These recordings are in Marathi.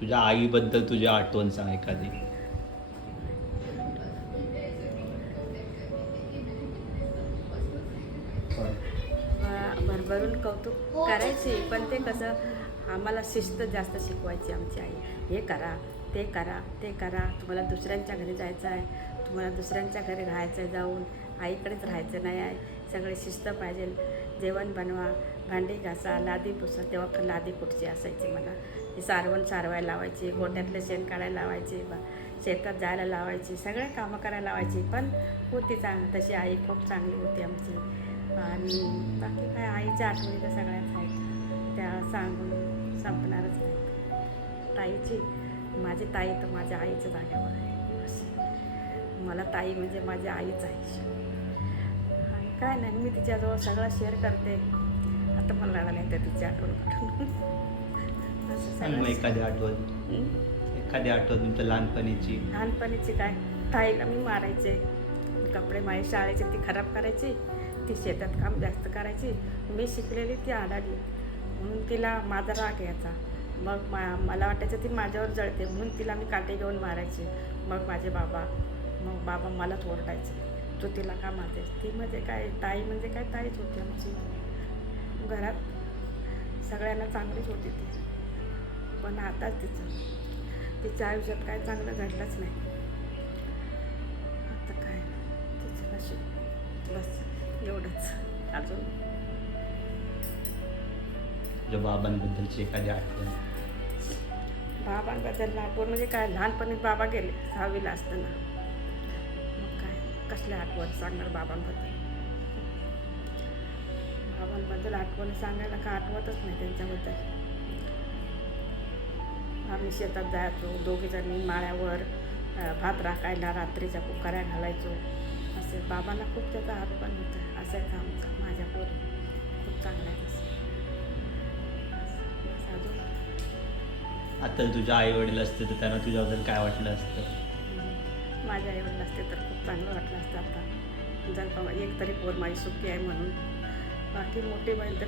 तुझ्या आईबद्दल तुझी आठवण सांग एखादी. भरभरून कौतुक करायचे, पण ते कसं आम्हाला शिस्त जास्त शिकवायची आमची आई. हे करा, ते करा, ते करा, तुम्हाला दुसऱ्यांच्या घरी जायचं आहे, तुम्हाला दुसऱ्यांच्या घरी राहायचं आहे, जाऊन आईकडेच राहायचं नाही आहे, सगळे शिस्त पाहिजे. जेवण बनवा, भांडी घासा, लादी पुसा. तेव्हा लादी कुठची असायची मला, ती सारवायला लावायची, गोट्यातले शेण काढायला लावायची, शेतात जायला लावायची, सगळे कामं करायला लावायची. पण होती तशी आई खूप चांगली होती आमची. आणि बाकी काय आईच्या आठवणी तर सगळ्याच आहेत, त्या सांगून संपणारच नाही. ताईची, माझी ताई तर माझ्या आईच्या जाग्यावर आहे. अशी मला ताई म्हणजे माझी आईच आहे. आणि काय नाही, मी तिच्याजवळ सगळं शेअर करते. आता मला लागलं येतं तिची आठवण काढून. असं सांग मग सगळं. एखादी आठवण. एखादी आठवण तुमच्या लहानपणीची. लहानपणीची काय, ताईला मी मारायचे, कपडे माझे शाळेचे ती खराब करायची, ती शेतात काम जास्त करायची. मी शिकलेली, ती आडाली, म्हणून तिला माझा राग यायचा. मग मला वाटायचं ती माझ्यावर जळते, म्हणून तिला मी काटे घेऊन मारायचे. मग माझे बाबा मलाच ओरडायचे, तू तिला का मारतेस. ती म्हणजे काय, ताई म्हणजे काय, ताईच होती आमची. घरात सगळ्यांना चांगलीच होती ती. पण आताच तिच्या आयुष्यात काय चांगलं घडलंच नाही. आता काय तिचं नशीब, बस एवढंच. अजून तुझ्या बाबांबद्दलची एखादी आठवण. बाबांबद्दल आठवण म्हणजे काय, लहानपणीच बाबा गेले 6वीला असताना. मग काय कसल्या आठवण सांगणार बाबांबद्दल. बाबांबद्दल आठवण सांगायला का आठवतच नाही त्यांच्याबद्दल. आम्ही शेतात जायचो दोघीजणी, माळ्यावर भात राखायला, रात्रीच्या कुकाऱ्या घालायचो. असे बाबांना खूप त्याचा हातपण होता. असायचं आमचा, माझ्या पोरी खूप चांगला आहे तसं. अजून आता तुझ्या आई वडील असते तर त्यांना तुझ्याबद्दल काय वाटलं असतं. माझ्या आईवडील असते तर खूप चांगलं वाटलं असतं. आता जर एक तरी पोर माझी सुखी आहे म्हणून. बाकी मोठी बहीण तर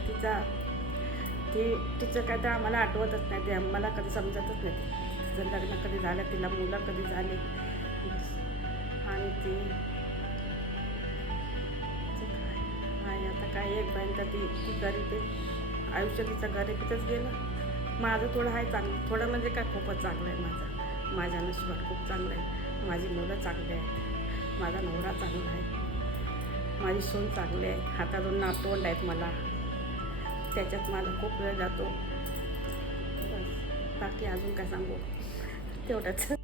तिचं काय तर आम्हाला आठवतच नाही, ते आम्हाला कधी समजतच नाही. तिचं लग्न कधी झालं, तिला मुलं कधी झाली. आणि ती आता काय एक बहीण तर ती गरीब आहे, आयुष्य तिचं गरिबीतच गेलं. माझं थोडं आहे चांगलं, थोडं म्हणजे काय खूपच चांगलं आहे. माझ्या नशिबात खूप चांगलं आहे. माझी मुलं चांगली आहेत, माझा नवरा चांगला आहे, माझी सून चांगली आहे. हातात 2 नातवंड आहेत मला, त्याच्यात माझा खूप वेळ जातो. बस बाकी अजून काय सांगू, तेवढंच.